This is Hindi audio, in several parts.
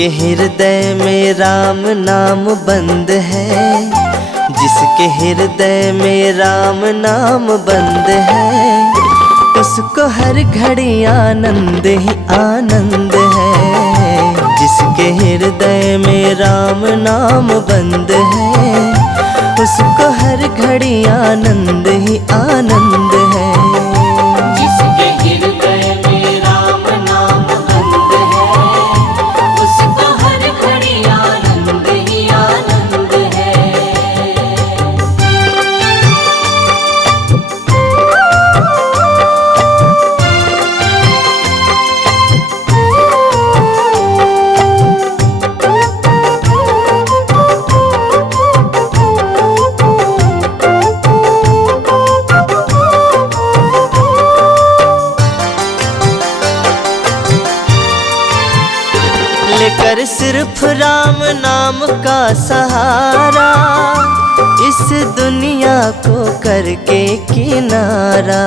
जिसके हृदय में राम नाम बंद है, जिसके हृदय में राम नाम बंद है, उसको हर घड़ी आनंद ही आनंद है। जिसके हृदय में राम नाम बंद है, उसको हर घड़ी आनंद ही आनंद है। जिसके हृदय में राम नाम बंद है, उसको हर घड़ी आनंद ही आनंद है। लेकर सिर्फ राम नाम का सहारा, इस दुनिया को करके किनारा।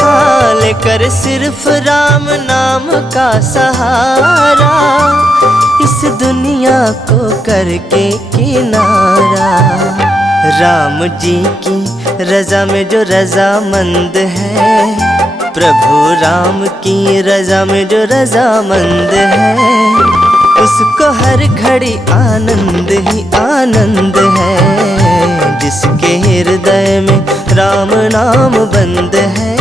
हाँ, लेकर सिर्फ राम नाम का सहारा, इस दुनिया को करके किनारा। राम जी की रजा में जो रजामंद है, प्रभु राम की रजा में जो रजामंद है, उसको हर घड़ी आनंद ही आनंद है। जिसके हृदय में राम नाम बंद है,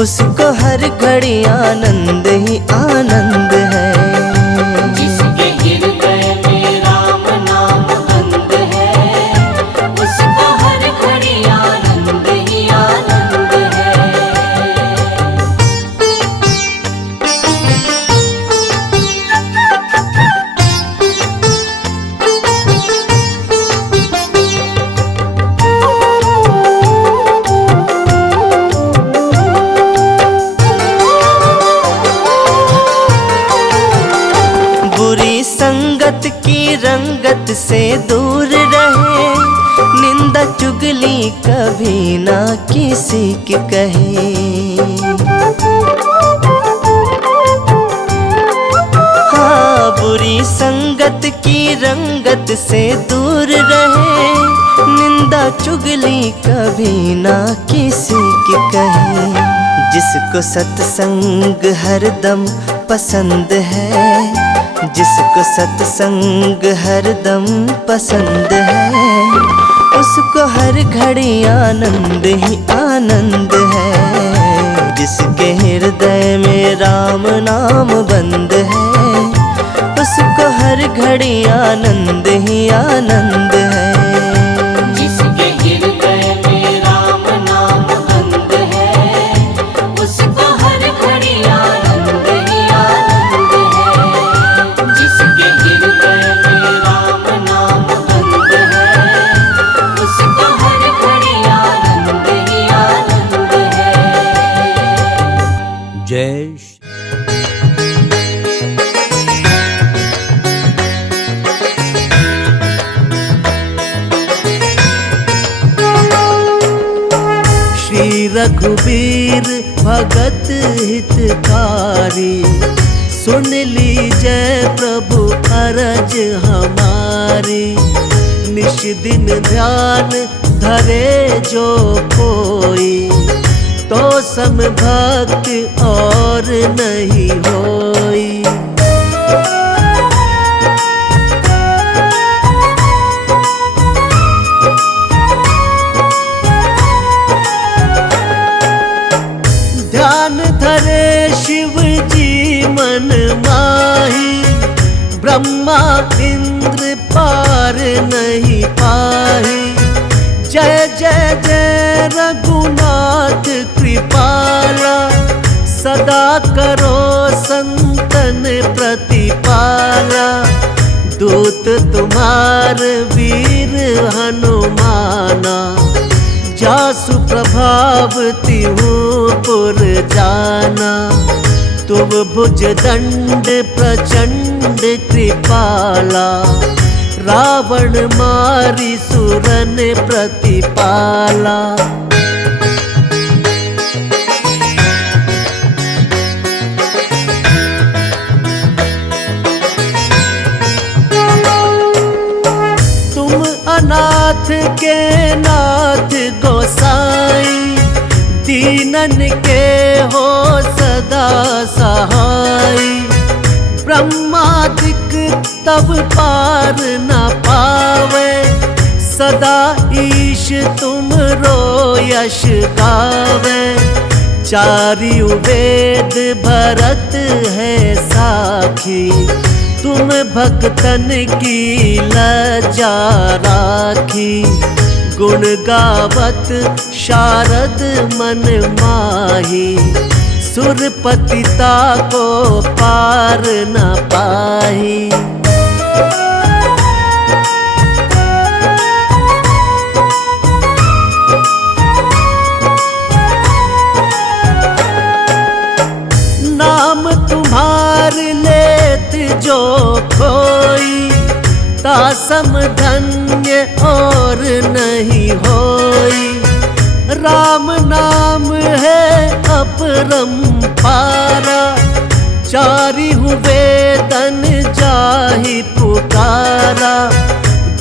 उसको हर घड़ी आनंद ही आनंद है। जिसके हृदय में राम नाम बंद है, उसको हर घड़ी आनंद ही आनंद है। बुरी संगत की रंगत से दूर रहे, निंदा चुगली कभी ना किसी की कहे। हाँ, बुरी संगत की रंगत से दूर रहे, निंदा चुगली कभी ना किसी की कहे। जिसको सत्संग हरदम पसंद है, जिसको सत्संग हरदम पसंद है, उसको हर घड़ी आनंद ही आनंद है। जिसके हृदय में राम नाम बंद है, उसको हर घड़ी आनंद ही आनंद है। जिसके हृदय में राम नाम बंद है, उसको हर घड़ी आनंद ही आनंद है। जिसके हृदय में राम नाम बंद है, उसको हर घड़ी आनंद ही आनंद है। जय श्री रघुबीर भगत हितकारी, सुन लीजय प्रभु अरज हमारी। निश दिन ध्यान धरे जो कोई, तो सम भक्त और नहीं होई। ध्यान धरे शिव जी मन माही, ब्रह्मा इंद्र पार नहीं पाही। जय जय जय रघुनाथ कृपाला, सदा करो संतन प्रतिपाला। दूत तुम्हार वीर हनुमाना, जासु प्रभाव तिहु पुर जाना। तुम भुज दंड प्रचंड कृपाला, रावण मारी सुरन प्रतिपाला। नाथ गोसाई, दीनन के हो सदा सहाय। ब्रह्मादिक तब पार न पावे, सदा ईश तुम रो यश गावे। चारियु वेद भरत है साखी, तुम भक्तन की लज्जा राखी। गुण गावत शारद मन माही, सुरपतिता को पार न पाही। नाम तुम्हार लेत जो कोई, तासम धन्य और नहीं होई। राम नाम है अपरंपारा, चारिहु वेदन जाहि पुकारा।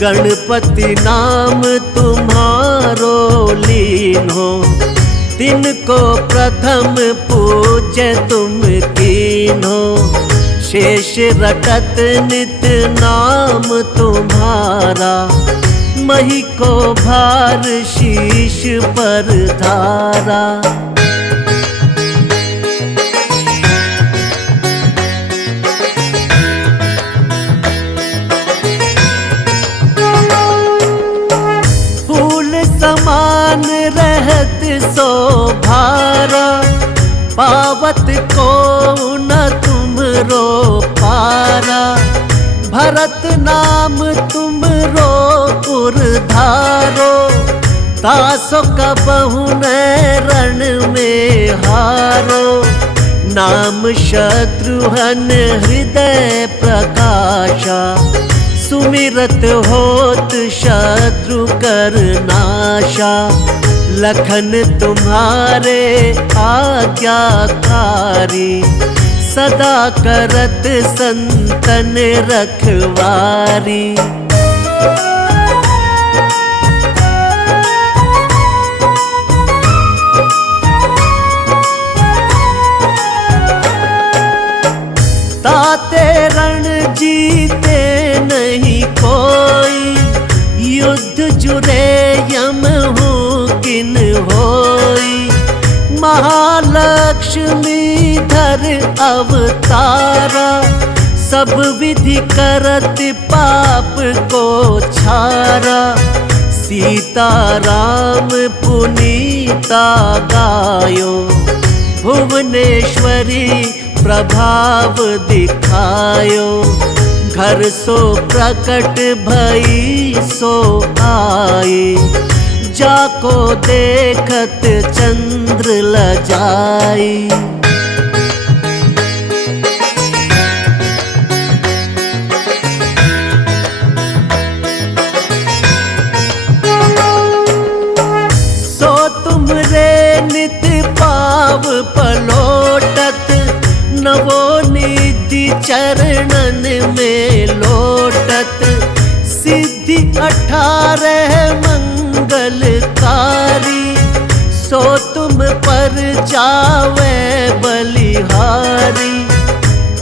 गणपति नाम तुम्हारो लीन हो, तिनको प्रथम पूज्य तुम कीन्हो। शेष रटत नित नाम तुम्हारा, मही को भार शीश पर धारा। फूल समान रहत शोभारा, पावत को न तुम रो पारा। भरत नाम तुम रो उर्धारो, तासो कबहु न रण में हारो। नाम शत्रुघ्न हृदय प्रकाशा, सुमिरत होत शत्रु कर नाशा। लखन तुम्हारे आज्ञाकारी, सदा करत संतन रखवारी। ताते रण जीते नहीं कोई, युद्ध जुरे यम हूँ किन होई। महालक्ष्मी धर अवतारा, सब विधि करत पाप को छारा। सीता राम पुनीता गायो, भुवनेश्वरी प्रभाव दिखायो। घर सो प्रकट भई सो आए, जाको देखत चंद्र लजाई। सो तुमरे नित पाव पलोटत, नवो निधि चरणन में लोटत। सिद्धि 18 मंगलकारी, सो तुम पर जावे बलिहारी।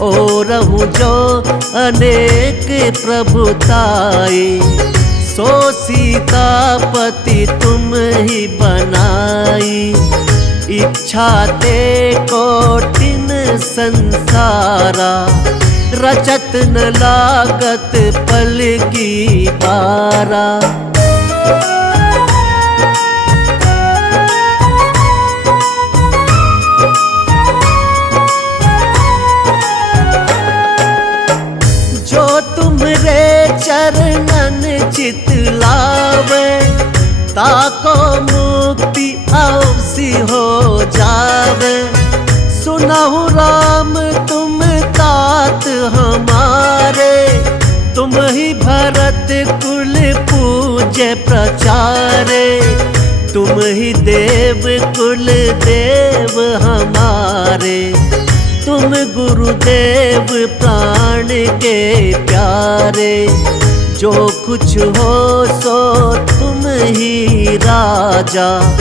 और जो अनेक प्रभुताए, सो सीतापति तुम ही बनाई। इच्छा ते कोटिन संसारा, रचत न लागत पल की बारा। जो तुमरे चरणन चित लावे, ताको मुक्ति अवसि हो जावे। सुनहु राम तुम तात हमारे, तुम ही भरत कुल पूज्य प्रचारे। तुम ही देव कुल देव हमारे, तुम गुरुदेव प्राण के प्यारे। जो कुछ हो सो तुम ही राजा।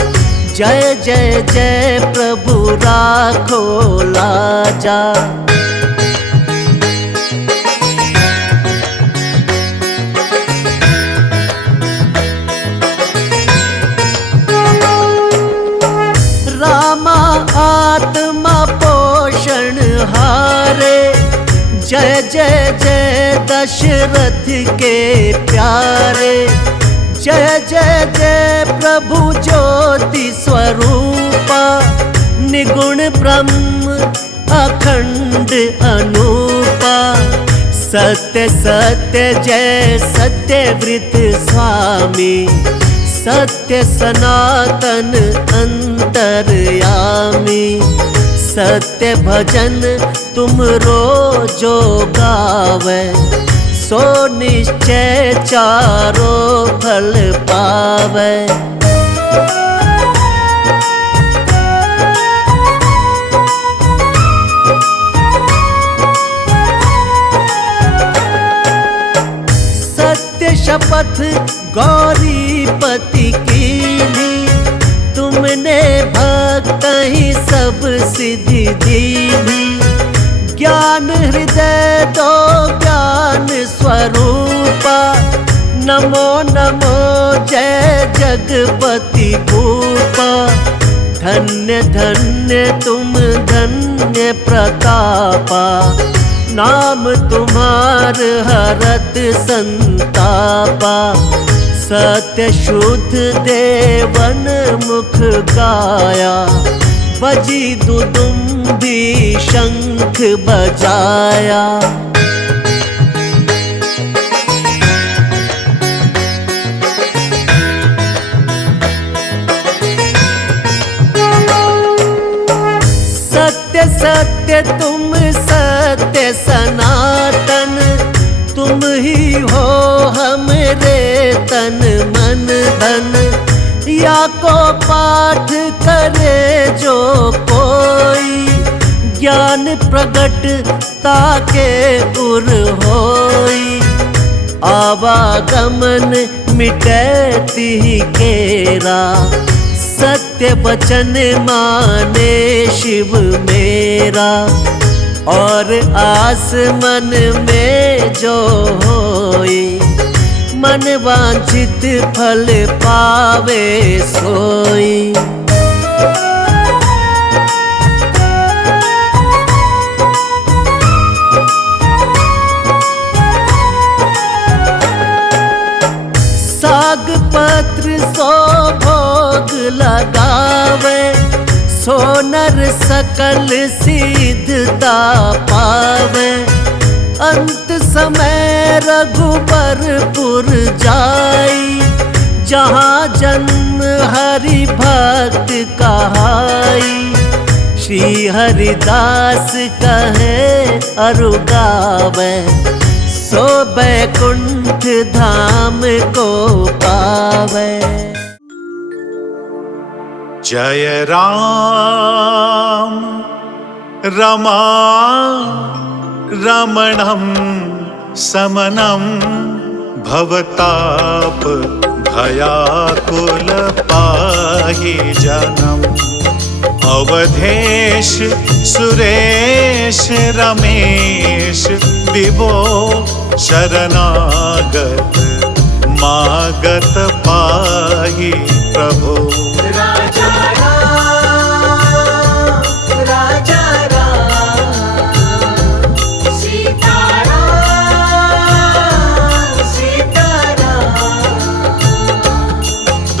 जय जय जय प्रभु राखो लाजा। रामा आत्मा पोषण हारे। जय जय जय दशरथ के प्यारे। जय जय जय प्रभु ज्योति स्वरूपा। निगुण ब्रह्म अखंड अनूपा। सत्य सत्य जय सत्यव्रत स्वामी। सत्य सनातन अंतर्यामी। सत्य भजन तुम रोजो गावे। सो निश्चय चारो फल पावे। सत्य शपथ गौरीपति कीनी। तुमने भक्त ही सब सिद्धि दीनी। ज्ञान हृदय दो ज्ञान स्वरूपा। नमो नमो जय जगपति भूपा। धन्य धन्य तुम धन्य प्रतापा। नाम तुम्हार हरत संतापा। सत्य शुद्ध देवन मुख गाया। बजी दुदुम्बी शंख बजाया। सत्य सत्य तुम सत्य सनातन। तुम ही हो हमरे तन मन धन। या को पाठ करे जो कोई। ज्ञान प्रगट ताके उर होई। आवागमन मिटैती केरा। सत्य वचन माने शिव मेरा। और आस मन में जो होई। मन वांछित फल पावे सोई। साग पत्र सो भोग लगावे। सोनर सकल सिद्धता पावे। अंत समय रघुबरपुर जाई। जहाँ जन्म हरि भक्त कहाई। श्री हरिदास कहे अरु गावे। सो बैकुंठ धाम को पावे। जय राम रमा रमणं समनं भवताप भयाकुल पाहि जनम। अवधेश सुरेश रमेश विभो शरणागत मागत पाहि प्रभो। राजा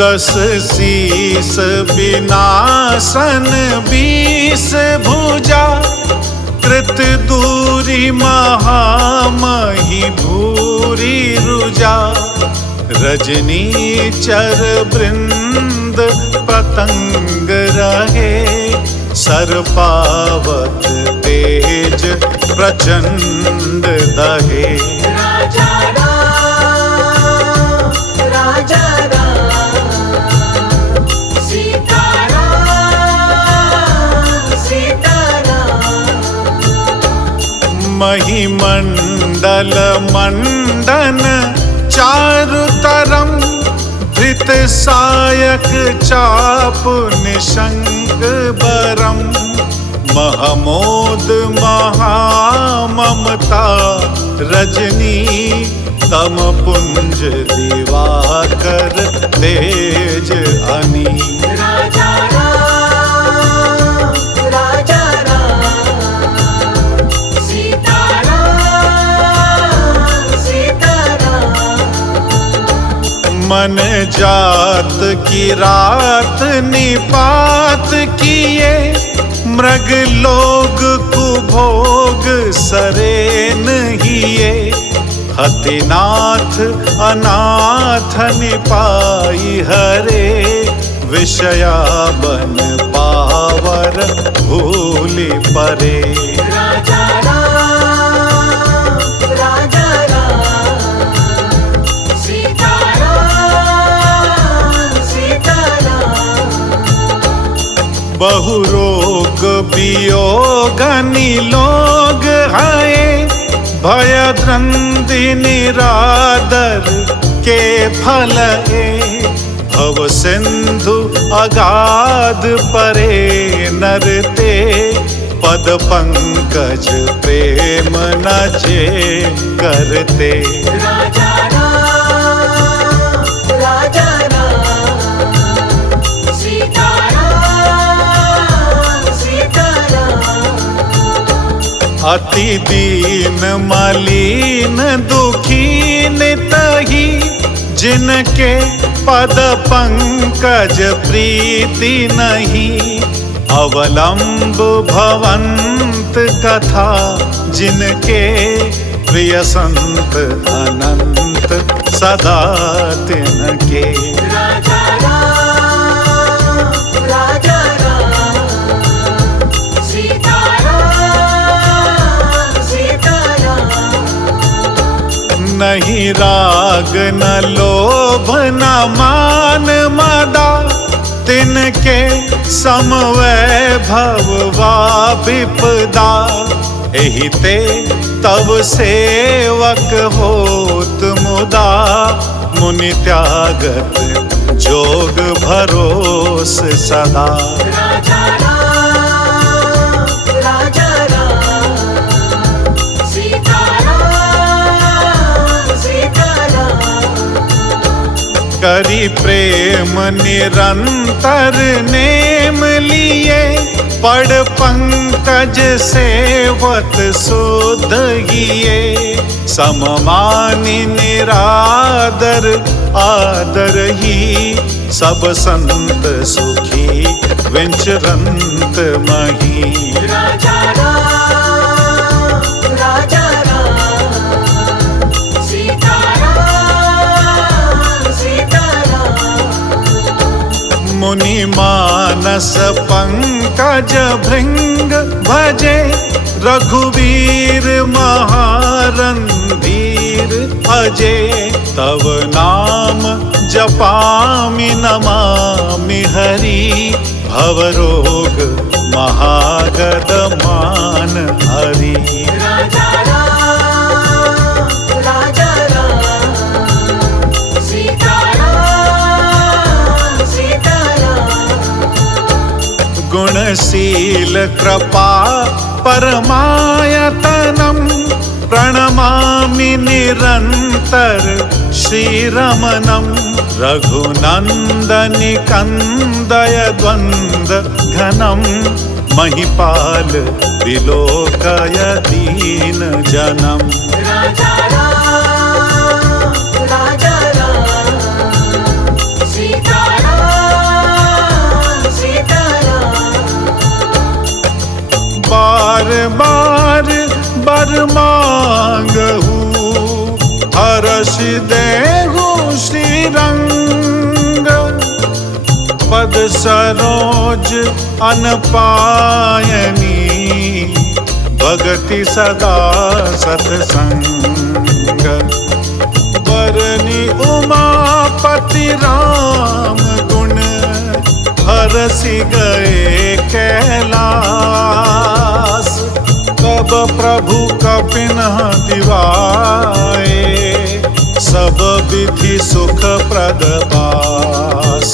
दस शीस विनाशन 20 भुजा। कृत दूरी महामही भूरी रुजा। रजनी चर वृंद पतंग रहे। सर्पावत तेज प्रचंड दहे। राजा महिमंडल मंडन चारुतरम धृत सायक चाप निशंक बरम महमोद महाममता रजनी तम पुंज दिवाकर तेज अनी। राजा राम राजा राम सीता राम सीता राम। मन जात की रात निपात किए मृग लोग कुभोग सरे नहिए हतिनाथ अनाथ निपाई हरे विषया बन पावर भूलि परे। राजा राम राजा राम सीता राम सीता राम। बहु रोग वियोग निलोग है भय द्रंदि निरादर के फल भव सिंधु अगाध परे नरते पद पंकज प्रेम न जे करते। राजा राम राजा राम सीता राम सीता राम। अति दीन मलीन दुखीन तही जिनके पद पंकज प्रीति नहीं अवलंब भवंत कथा जिनके प्रिय संत अनंत सदा तिनके। राजा राम राजा राम सीता राम सीता राम। नहीं राग न लोभ न मान मदा तिनके समवैभव वा विपदा एहि ते तब सेवक होत मुदा मुनि त्यागत जोग भरोस सदा। राजा राम राजा राम सीता राम सीता राम। करी प्रेम निरंतर नेम लिए पड़ पंकज सेवत सुध हिये सममानि निरादर आदर ही सब संत सुखी विचरंत मही। राजा राम राजा राम सीता राम सीता राम। मुनि मानस पंकज भृंग भजे रघुवीर महारंधीर अजे तव नाम जपामि नमामि हरि भवरोग महागद मान हरि। राजा राम राजा राम सीता राम सीता राम। गुणशील कृपा परमायतनम प्रणमामि निरंतर श्रीरमणम रघुनंदनि कंदय द्वंद घनम महिपाल विलोकय दीन जनम। राजा राम राजा राम सीता राम सीता राम। बार बार बर मांगहु हरष देहु श्रीरंग पद सरोज अनपायनी भगति सदा सतसंग। बरनी उमापति राम गुण हरसि गए कैलास तब प्रभु कपिन दिवाए सब विधि सुख प्रद पास।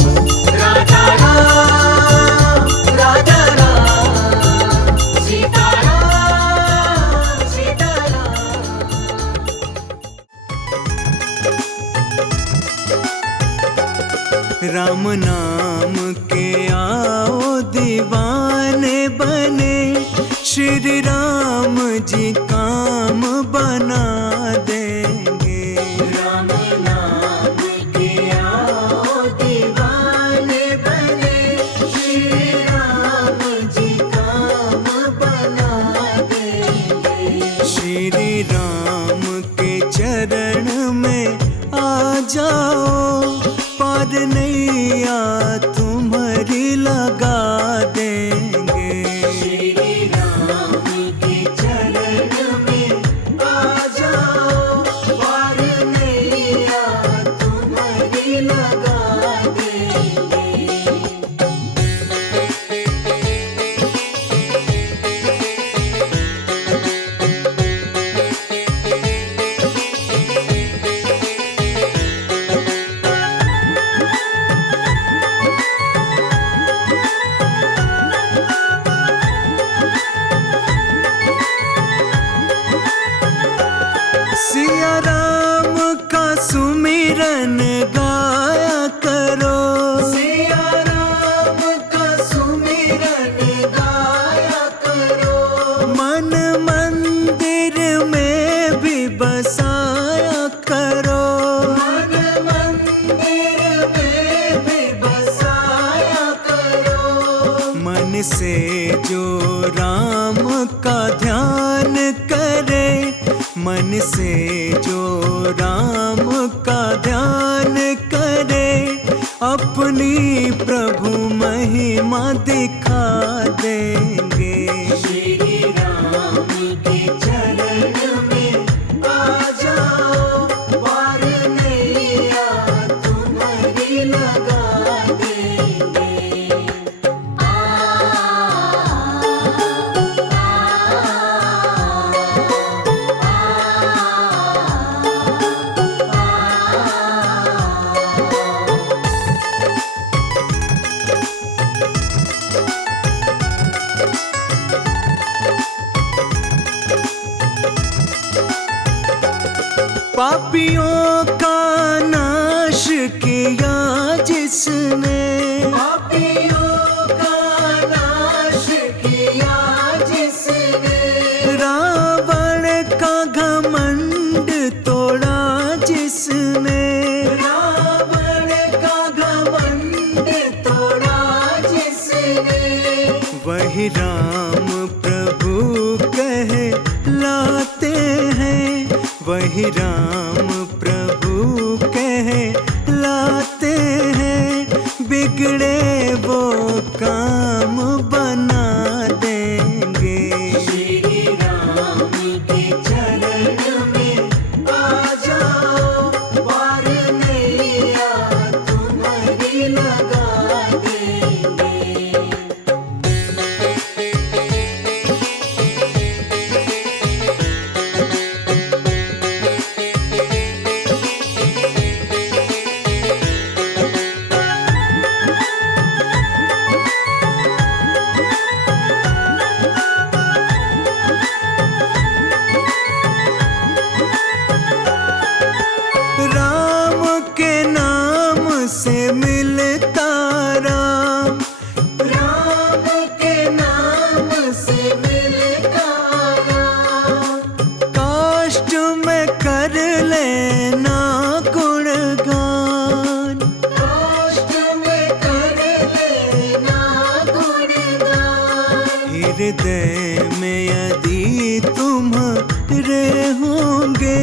राजा राम राजा राम सीता राम सीता राम नाम के आओ दीवाने बने, श्री राम जी काम बना देंगे। राम नाम के आओ दीवाने बने, श्री राम जी काम बना देंगे। श्री राम के चरण में आ जाओ, पार नैया तुम्हारी लगा देंगे। श्री राम के चरण में आ जाओ, पार नैया तुम्हारी लगा देंगे। सिया राम का सुमिरन गाया करो, सिया राम का सुमिरन गाया करो, मन मंदिर में भी बसाया करो। मन मंदिर में भी बसाया करो। मन से जो राम का ध्यान करे, मन से जो राम का ध्यान करे, अपनी प्रभु महिमा दिखा देंगे। श्री राम के चरण में आ जाओ, पार नैया तुम्हारी लगा देंगे। पापियों का नाश किया जिसने, पापियों का नाश किया जिसने, रावण का घमंड तोड़ा जिसने, रावण का घमंड तोड़ा जिसने, वही राम प्रभु कहलाते हैं। वही राम प्रभु कहलाते हैं, बिगड़े वो काम बना देंगे। श्री राम के चरण में आ जाओ, पार नैया तुम्हारी लगा देंगे। राम के नाम से मिलता राम, राम के नाम से मिलता राम, काष्ठ में कर लेना गुणगान। काष्ठ में कर लेना गुणगान। हृदय में यदि तुम रे होंगे,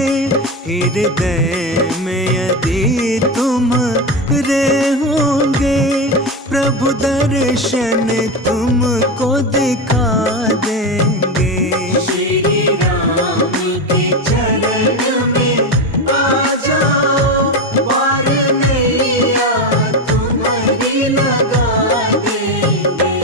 हृदय में यदि तुम रे होंगे, प्रभु दर्शन तुमको दिखा देंगे। श्री राम के चरण में आ जाओ, पार नैया तुम्हारी लगा देंगे।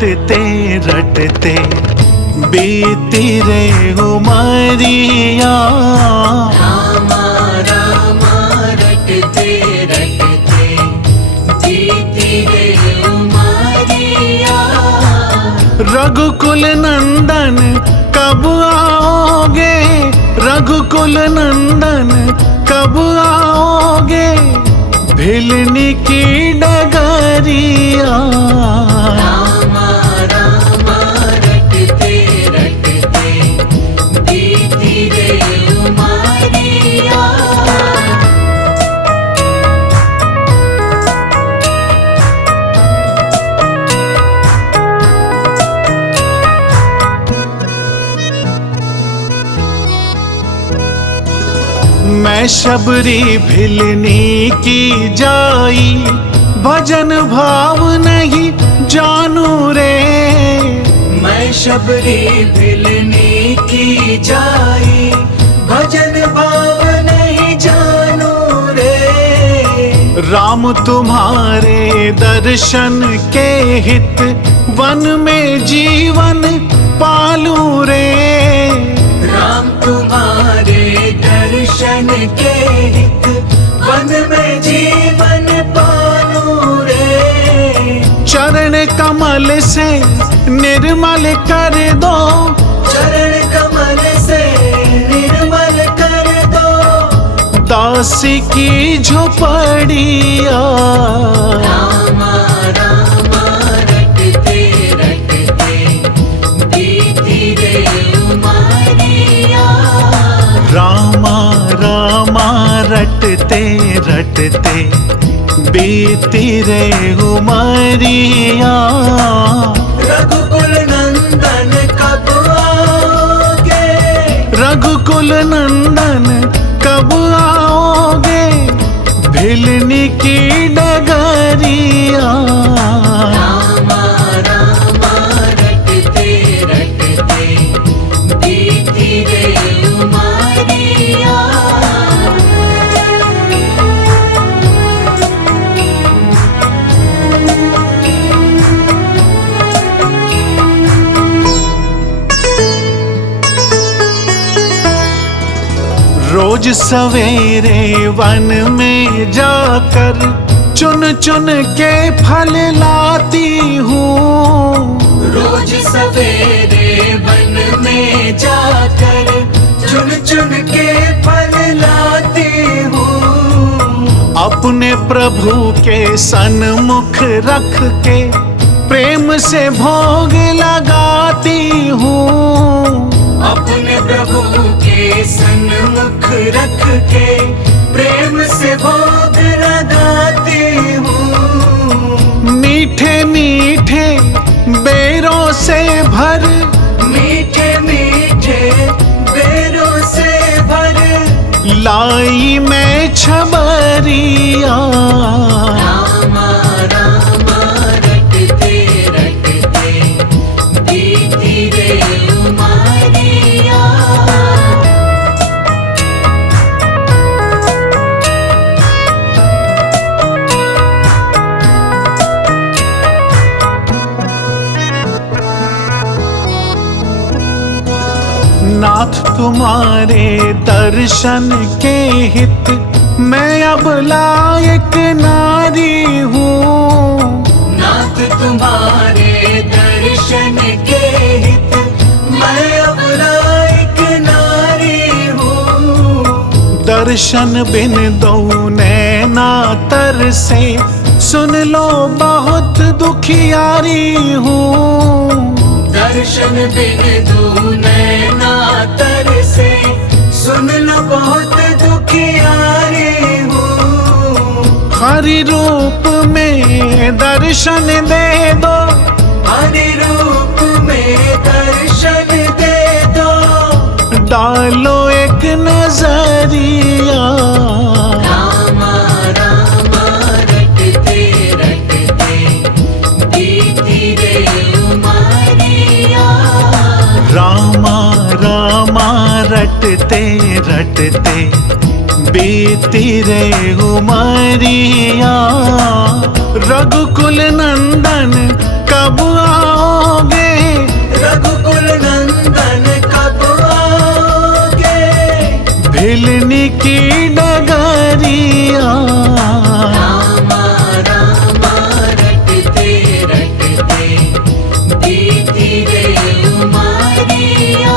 रटते रटते बीती रे उमरिया। रामा रामा रटते रटते बीती रे उमरिया। रघुकुल नंदन कब आओगे, रघुकुल नंदन कब आओगे, भिलनी की डगरिया। रामा रामा रटते रटते बीती रे उमरिया। मैं शबरी भिलनी की जाई, भजन भाव नहीं जानू रे। मैं शबरी भिलनी की जाई, भजन भाव नहीं जानू रे। राम तुम्हारे दर्शन के हित, वन में जीवन पालू रे। राम तुम्हारे दर्शन के हित, वन में जीवन पालू रे। चरण कमल से निर्मल कर दो, चरण कमल से निर्मल कर दो, दासी की झोपड़िया। रामा रामा रटते रटते बीती रे उमरिया। रामा रामा रटते रटते बीती रे उमरिया। रघुकुल नंदन कब आओगे, रघुकुल नंदन कब आओगे, भिलनी की डगरिया। रामा रामा रटते रटते बीती रे उमरिया। रोज सवेरे वन में जाकर चुन चुन के फल लाती हूँ। रोज सवेरे वन में जाकर चुन चुन के फल लाती हूँ। अपने प्रभु के सन्मुख रख के प्रेम से भोग लगाती हूँ। अपने प्रभु के सन्मुख रख के प्रेम से भोग लगाती हूँ। मीठे मीठे बेरों से भर, मीठे मीठे बेरों से भर, लाई मैं छबरिया। रामा रामा रटते रटते बीती रे उमरिया। नाथ तुम्हारे दर्शन के हित, मैं अब लायक नारी हूँ। नाथ तुम्हारे दर्शन के हित, मैं अब लायक नारी हूँ। दर्शन बिन दो नैना तर से, सुन लो बहुत दुखियारी हूँ। दर्शन बिन दू नैना तर से, सुन लो बहुत दुखियारी हूँ। हरि रूप में दर्शन दे दो, हरि रूप में दर्शन दे दो, डालो एक नजरिया। रामा रामा रटते रटते बीती रे उमरिया। रामा रामा रटते रटते बीती रे उमरिया। रघुकुल नंदन कब कब आओगे, रघुकुल नंदन कब आओगे। भिलनी की डगरिया रामा रामा रटते रटते बीती रे उमरिया।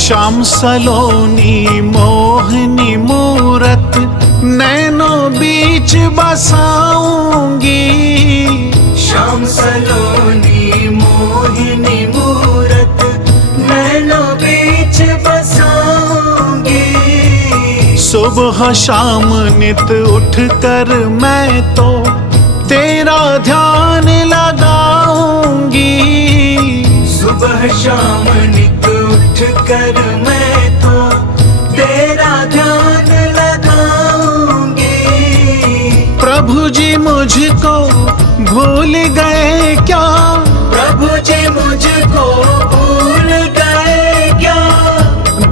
श्याम सलोनी मोहनी मूरत नैनों बीच बसाऊंगी। श्याम सलोनी मोहिनी मूरत नैनों बीच बसाऊंगी। सुबह शाम नित उठकर मैं तो तेरा ध्यान लगाऊंगी। सुबह शाम नित उठ कर मैं तो तेरा ध्यान लगाऊंगी। प्रभु जी मुझको भूल गए क्या, प्रभु जी मुझको भूल गए क्या।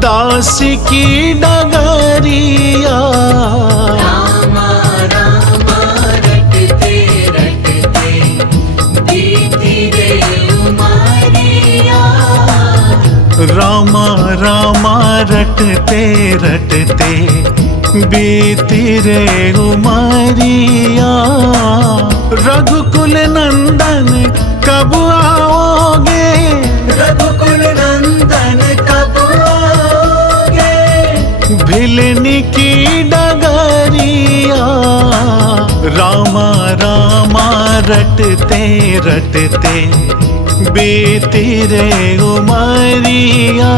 दास की डगरिया रामा रामा रटते रटते बीती रे उमरिया। रामा रामा रटते रटते बीती रे उमरिया। रघुकुल नंदन कब आओगे, रघुकुल नंदन कब आओगे। भिलनी की डगरिया रामा रामा रटते रटते बीती रे उमरिया।